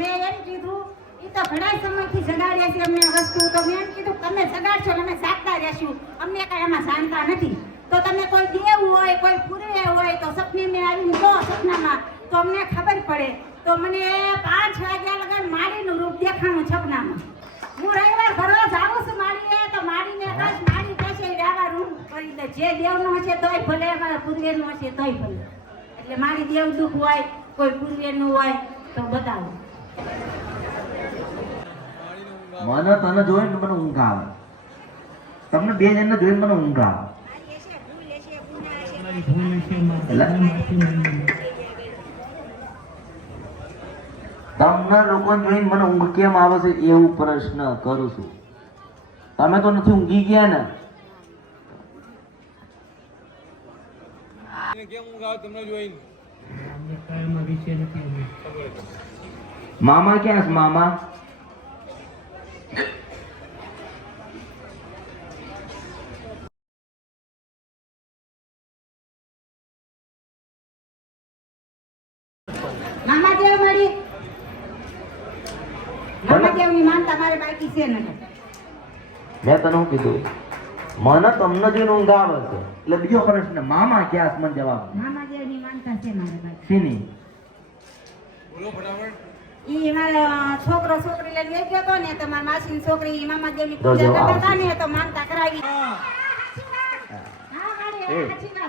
મેં એમ કીધું એ તો ઘણા સમયથી જગાડ્યા છે અમને વસ્તુ, તો મેં એમ કીધું તમે જગાડશો ને અમે સાચતા રહેશું, અમને કઈ એમાં જાણતા નથી. તો તમે કોઈ દેવ હોય, કોઈ પૂરે હોય તો સપને મેં આવીને જો સપનામાં તો અમને ખબર પડે. તો મને 5 વાગ્યા લગન માળીનું રૂપ દેખાણું સપનામાં. હું રવિવાર ભરવા જાઉં છું માળીએ, તો માળીને બસ માળી કહેશે વ્યવહાર રૂમ કરી દે, જે દેવનો હશે તોય ભલે, અમારા પૂર્વેનું હશે તોય ભલે. એટલે મારી દેવ દુઃખ હોય, કોઈ પૂર્વેનું હોય તો બતાવો. મને તને જોઈને મને ઊંઘ આવે, તમને બે જણને જોઈને મને ઊંઘ આવે. તમને લોકો જોઈને મને ઊંઘ કેમ આવે છે એવું પ્રશ્ન કરું છું. તમે તો નથી ઊંઘી ગયા ને? કેમ ઊંઘ આવે તમને જોઈને? મામા ક્યાં છે? મામા મામાદેવ મળી, મામાદેવની માનતા મારે બાકી છે ને. મેં તને શું કીધું? મને તમને જોઈને ઊંઘ આવે છે એટલે બીજો પ્રશ્ન મામા ક્યાં છે? મને જવાબ. મામાદેવની માનતા છે મારે બાકી. શીની? બોલો ફટાફટ. ઈ મારા છોકરો છોકરી લઈને લઈ ગયો તો ને, તો મારા માસીની છોકરી મામાદેવની પૂજા કરતા હતા ને, તો માનતા કરાવી.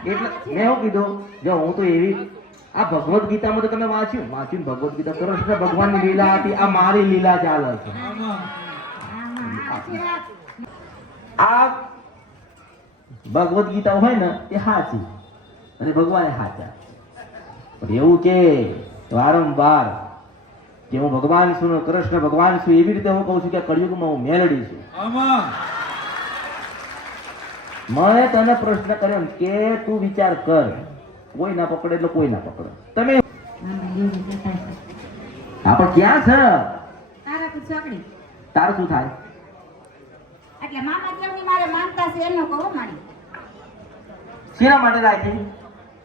એટલે મેં શું કીધું? જો હું તો એવી, આ ભગવદ ગીતામાં તો તમે વાંચ્યું ભગવદ ગીતા, કૃષ્ણ ભગવાનની લીલા હતી, આ મારી લીલા ચાલે છે. આ ભગવદ ગીતા હોય ને એ સાચી અને ભગવાન સાચા, પણ એવું કે વારંવાર કે હું ભગવાન છું, કૃષ્ણ ભગવાન છું, એવી રીતે હું કહું છું કે કળિયુગમાં હું મેલડી છું. મેં તને પ્રશ્ન કર્યો કે તું વિચાર કર, કોઈ ના પકડે એટલે કોઈ ના પકડે. તમે આપણે ક્યાં છે? તારું શું થાય? એટલે મામાદેવની મારે માનતા છે એનો કહો મારી. શેના માટે રાખી?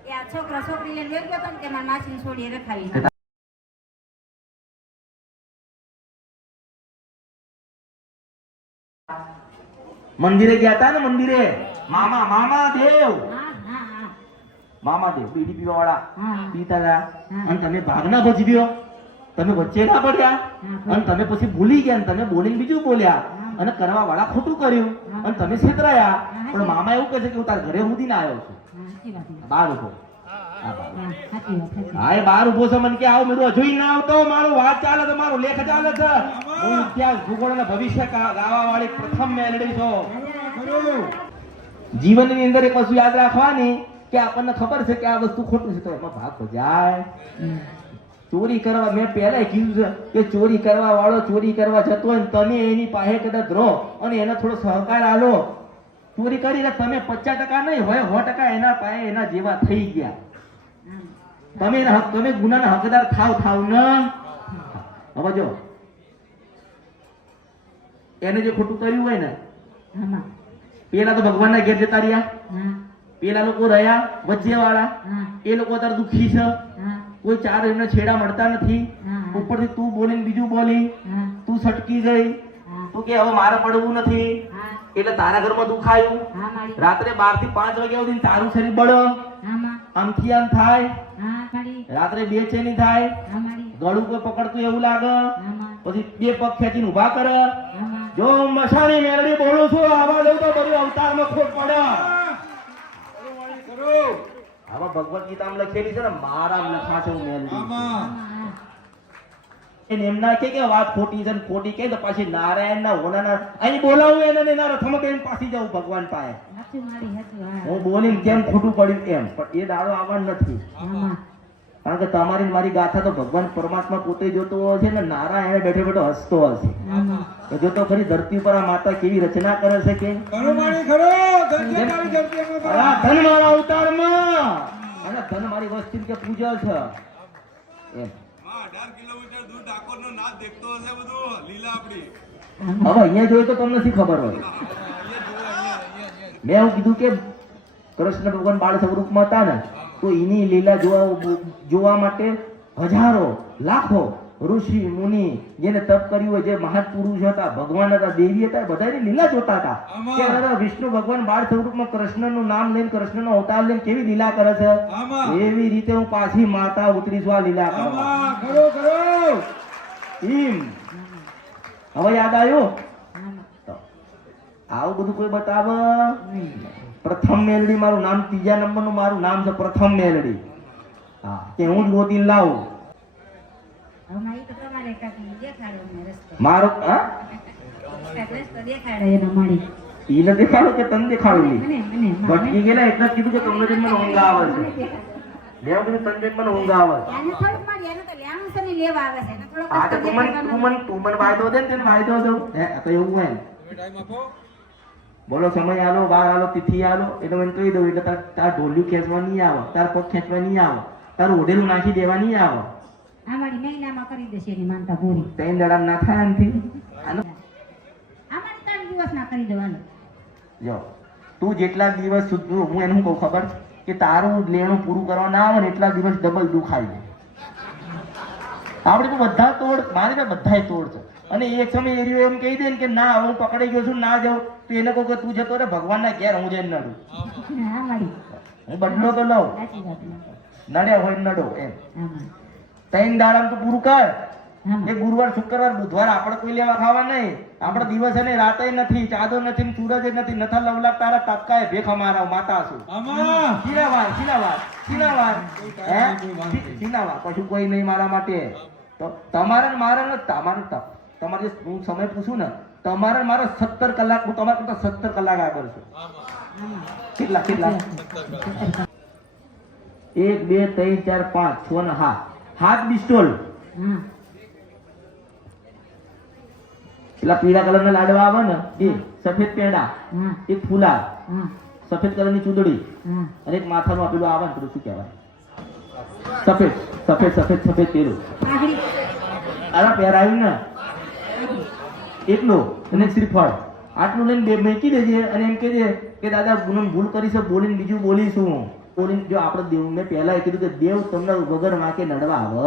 એ આ છોકરો છોકરી લઈને લઈ ગયો તો ને, કે મારા માસીની છોડીએ રખાવી. મંદિરે ગયા હતા ને, મંદિરે મામા દેવ બીડી પીવા વાળા પીતા હતા, અને તમે ભાગના ભજવ્યો, તમે વચ્ચે ના પડ્યા, અને તમે પછી ભૂલી ગયા, તમે બોલીને બીજું બોલ્યા, અને કરવા વાળા ખોટું કર્યું, અને તમે છેતરાયા. પણ મામા એવું કહે છે કે હું તારા ઘરે સુધી ના આવ્યો છું, બહાર ઉભો. હા, એ બહાર ઉભો છે, મને કે આવો. મેં જોઈ ના આવતો, મારો વાત ચાલે છે, મારો લેખ ચાલે છે. હું ઇતિહાસ, ભૂગોળ અને ભવિષ્ય ગાવા વાળી પ્રથમ મેલડી છું. જીવનની અંદર એક વસ્તુ યાદ રાખવાની કે આપણને ખબર છે કે આ વસ્તુ ખોટું છે, તો એમાં ભાગ ભજાય. ચોરી કરવા, મેં પહેલા કીધું છે કે ચોરી કરવા વાળો ચોરી કરવા જતો હોય, તમે એની પાસે કદાચ રહો અને એને થોડો સહકાર આલો, ચોરી કરીને તમે 50% નહીં હોય 100% એના પાસે એના જેવા થઈ ગયા. તમે ગુનાના હકદાર થાવ ન. હવે જો એને જે ખોટું કર્યું હોય ને, પેલા તો ભગવાનના ઘેર જતા રહ્યા, પેલા લોકો રહ્યા વચ્ચે વાળા, એ લોકો અત્યારે દુઃખી છે, કોઈ ચાર એમને છેડા મળતા નથી, ઉપરથી તું બોલીને બીજું બોલી, તું સટકી ગઈ, તું કે હવે મારે પડવું નથી, એટલે તારા ઘરમાં દુખાયું. રાત્રે 12 થી 5 વાગ્યા સુધી તારું શરીર બળો, આમથી આમ થાય, રાત્રે બેચેની થાય, ગળું કોઈ પકડતું એવું લાગે, પછી 2 પગ ખેંચીને ઉભા કરે. જો મશાની મેરડી બોલું છું, આવા દઉં તો બધું અવતારમાં ખોટ પડે. આમાં ભગવદ ગીતામાં લખેલી છે ને, મારા લખા છે મેરડી. એમના કે વાત ખોટી છે, ખોટી કે તો પાછી નારાયણ ના હોનાના અહીં બોલાવું એને એના રથમાં બેન પાછી જાઉં ભગવાન પાસે. હું બોલીને કેમ ખોટું પડ્યું એમ, પણ એ દાડો આવવાનું નથી. કારણ કે તમારી મારી ગાથા તો ભગવાન પરમાત્મા પોતે જોતો હશે ને, નારાયણ બેઠો બેઠો હસતો હશે. જો તો ખરી ધરતી પર આ માતા કેવી રચના કરે છે કે ધન મારા અવતારમાં, અને ધન મારી વસ્તી કે પૂજા છે એમ. 18 કિલોમીટર દૂર ડાકોરનો નાદ દેખતો હશે બધું લીલા આપડી. હવે અહીંયા જોયું તો તમને શી ખબર હોય? મેં એવું કીધું કે કૃષ્ણ ભગવાન બાળ સ્વરૂપમાં હતા ને, તો એની લીલા જોવા માટે હજારો લાખો ઋષિ મુનિ જેને તપ કર્યું હોય, જે મહાન પુરુષ હતા, ભગવાન હતા, દેવી હતા, બધાની લીલા જોતા હતા આમાં. કે અરે વિષ્ણુ ભગવાન બાળ સ્વરૂપમાં કૃષ્ણનું નામ લઈને, કૃષ્ણનો અવતાર લઈને કેવી લીલા કરે છે. આમાં. એવી રીતે હું પાછી માતા ઉતરીશું આ લીલા કરવા. આમાં કરો કરો એમ હવે યાદ આવ્યું? આમાં. તો આવું બધું કોઈ બતાવે? પ્રથમ મેલડી મારું નામ, ત્રીજા નંબરનું મારું નામ છે પ્રથમ મેલડી. હા, કે હું જ ગોતીને લાવું. હવે મારી તો તમારે કાંઈક દેખાડો અમને રસ્તો. મારો હા કાંઈક રસ્તો દેખાડો એનો મળી. ઈ નથી દેખાડો કે તને દેખાડું ઈ? મને ભટકી ગયેલા એટલે જ કીધું કે તમને જ મને ઊંઘ આવે છે. લેવા કીધું તને જ મને ઊંઘ આવે છે. એને થોડુંક મળી, એને તો લેવાનું છે ને લેવા આવે છે. એને થોડોક આ તો રસ્તો તું મને વાયદો દે ને તેને વાયદો દઉં. હે આ તો એવું હોય ને. તમે ટાઈમ આપો બોલો સમય આલો, વાર આલો, તિથિ આલો એટલે મને કહી દઉં એટલે તાર ઢોલિયું ખેંચવા નહીં આવે, તાર પગ ખેંચવા નહીં આવે, તારું ઓઢેલું નાખી દેવા નહીં આવે. અમારી મહિનામાં કરી દેશે એની માનતા પૂરી. ત્રણ દડા ના થાય એમથી. આનો અમારી 3 દિવસના કરી દેવાનું. જો તું જેટલા દિવસ સુધી, હું એનું કહું ખબર છે? કે તારું લેણું પૂરું કરવા ના આવે ને એટલા દિવસ ડબલ દુખાય છે. આપણે તો બધા તોડ, મારી તો બધાય તોડ છે. અને એક સમય એરિયો એમ કહી દે ને કે ના હું પકડાઈ ગયો છું, ના જાઉં, તો એને કહું કે તું જતો રે ભગવાનના ઘેર, હું જઈને નડું. અમારી હું બદલો તો લઉં, સાચી વાત ને. નડ્યા હોય નડો એમ. આમાં. 3 દાડામાં તો પૂરું કર. આમાં. એ ગુરુવાર, શુક્રવાર, બુધવાર આપણે કોઈ લેવા ખાવા નહીં. આપણે દિવસ અને રાતે નથી, ચાદો નથી, ને સૂરજ નથી, નથા લવલાક તારા તપકાય ભેખ અમારા માતા છું. આમાં શીનાવાર, શીનાવાર, શીનાવાર. હે? શીનાવાર. કશું કોઈ નહીં મારા માટે. તો તમારે ને મારે ને તમારે તમારે જે હું સમય પૂછું ને, તમારે ને મારે 17 કલાક, હું તમારા કરતા 17 કલાક આગળ છું. કેટલા કેટલા? 1 2 3 4 5 6 ને 7 પિસ્તોલ. હા. પેલા પીળા કલરના લાડવા આવે ને એ, સફેદ પેંડા, હા. એક ફૂલા, હા. સફેદ કલરની ચૂંદડી, હા. અને એક માથાનું આપેલું આવે ને પેલું શું કહેવાય? સફેદ સફેદ સફેદ સફેદ પેલું આગળી. આના પહેરાવ્યું ને એટલું, અને એક શ્રીફળ. આટલું લઈને મેકી દેજે અને એમ કહેજે કે દાદા ભૂલ કરી છે, બોલીને બીજું બોલીશું. બોલીને જો આપણે દેવ, મેં પહેલા કીધું કે દેવ તમને વગર વાંકે નડવા આવે.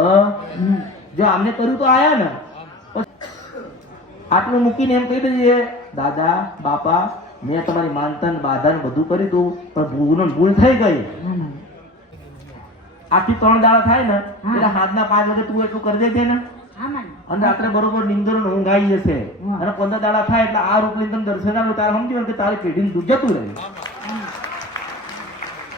જો આમને કર્યું તો આયા ને. આટલું મૂકીને એમ કહી દેજે દાદા બાપા મેં તમારી માનતન બાધાને બધું કરી દઉં, પણ ભૂલ થઈ ગઈ. આમાં. આખી 3 દાડા થાય ને હા. એટલે હાથના 5 વાગે તું એટલું કરી દેજે ને. આમાં. અને રાત્રે બરોબર નિંદર ઊંઘ આવી જશે. હા. અને 15 દાડા થાય એટલે આ રૂપ લઈને તમે દર્શન આવે ત્યારે સમજો કે તારી પેઢીનું દુઃખ જતું રહે.